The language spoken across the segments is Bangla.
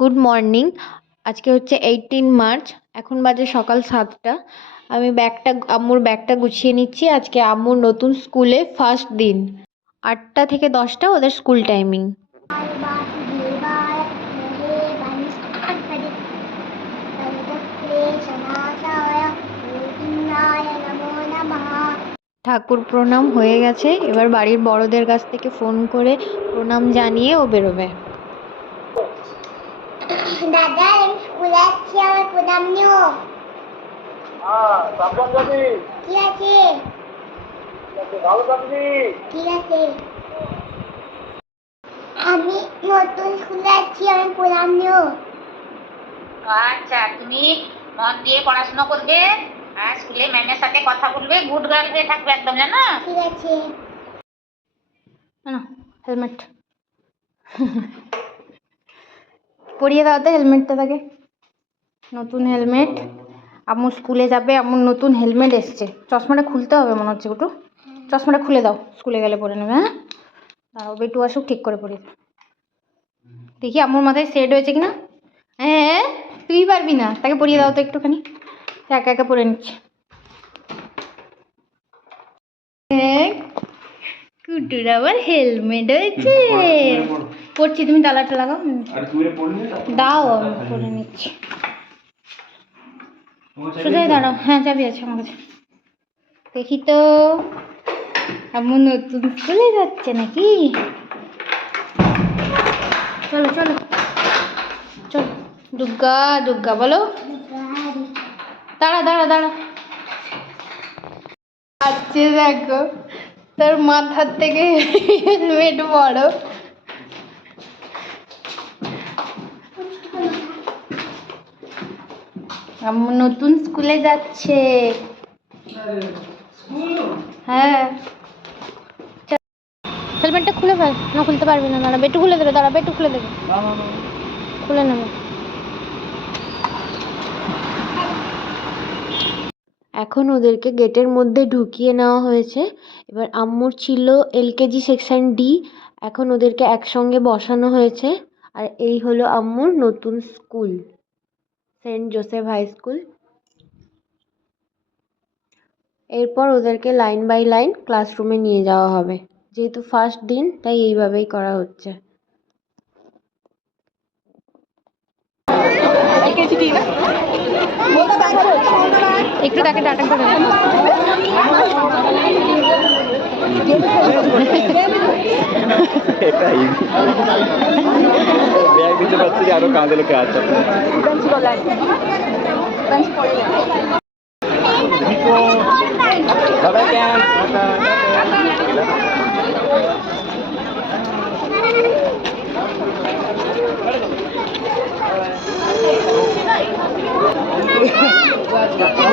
Good morning. আজকে হচ্ছে 18 মার্চ। এখন বাজে সকাল 7টা। আমি আম্মুর ব্যাগটা গুছিয়ে নিচ্ছি। আজকে আম্মুর নতুন স্কুলে ফার্স্ট দিন। 8টা থেকে 10টা ওদের স্কুল টাইমিং। ঠাকুর প্রণাম হয়ে গেছে, এবার বাড়ির বড়দের কাছ থেকে ফোন করে প্রণাম জানিয়ে ও বেরোবে। দাদা আমি স্কুলে যাচ্ছি, আমার প্রণাম নিও। সাবধান যাবি। ঠিক আছে ভালো থাকবি। ঠিক আছে। আমি নতুন স্কুলে যাচ্ছি, আমি প্রণাম নিও। আচ্ছা, তুমি মন দিয়ে পড়াশোনা করবে আর স্কুলে ম্যামের সাথে কথা বলবে, গুড গার্ল হয়ে থাকবে একদম, জানো? ঠিক আছে। না হেলমেট পরিয়ে দাও তো হেলমেটটা তাকে। নতুন হেলমেট। আম্মু স্কুলে যাবে, আম্মুর নতুন হেলমেট এসছে। চশমাটা খুলতে হবে মনে হচ্ছে গুটু। চশমাটা খুলে দাও, স্কুলে গেলে পরে নেবে। হ্যাঁ দাঁড়াও, বেটু আসুক ঠিক করে পরিয়ে দাও। দেখি আম্মুর মাথায় সেট হয়েছে কিনা। হ্যাঁ তুই পারবি না, তাকে পরিয়ে দাও তো একটুখানি। একা একা পরে নিচ্ছে। কুটুর আবার হেলমেট হয়েছে। পড়ছি, তুমি তালাটা লাগাও। দাও আমি পরে নিচ্ছি। সোজাই দাঁড়াও। হ্যাঁ চাবি আছে আমার কাছে। দেখি তো আম্মু নতুন স্কুলে যাচ্ছে নাকি। চলো চলো চলো। দুর্গা দুর্গা বলো। দাঁড়া দাঁড়া দাঁড়া। আচ্ছা দেখো, তোর মাথার থেকে হেলমেট বড়। আম্মু নতুন স্কুলে যাচ্ছে। হ্যাঁ হেলমেটটা খুলে ফেল। না খুলতে পারবি না, দাঁড়া বেটু খুলে দেবে। দাঁড়া বেটু খুলে দেবে। খুলে নেবে। এখন ওদেরকে গেটের মধ্যে ঢুকিয়ে নেওয়া হয়েছে। এবার আম্মুর ছিল এলকেজি সেকশন ডি, এখন ওদেরকে একসঙ্গে বসানো হয়েছে। আর এই হলো আম্মুর নতুন school, Saint Joseph high school. এরপর ওদেরকে লাইন বাই লাইন ক্লাসরুমে নিয়ে যাওয়া হবে। যেহেতু ফার্স্ট দিন তাই এইভাবেই করা হচ্ছে। একটু তাকে ডাটা করে ব্যাগ দিতে পারছি, আরো কাঁদে লোকে আছে।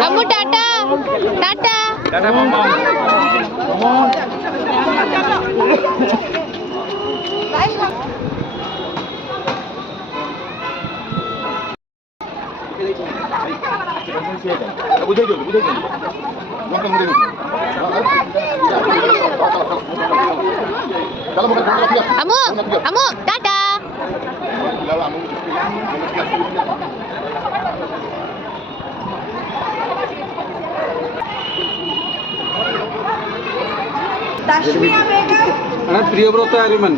আম্মু টাটা টাটা টাটা মামা। বুঝাই চল বুঝাই চল। আম্মু আম্মু টাটা। প্রিয়ব্রত আগমন।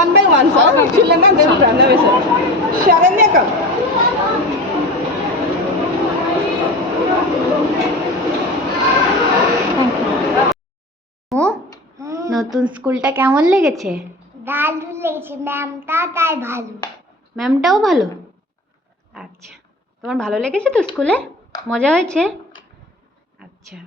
One by one, sir. Children and they will run away, sir. Sharanya, come. ও নতুন স্কুলটা কেমন লেগেছে? দারুণ লেগেছে, ম্যামটা তাই ভালো। ম্যামটাও ভালো। আচ্ছা তোমার ভালো লেগেছে তো স্কুলে? মজা হয়েছে? আচ্ছা।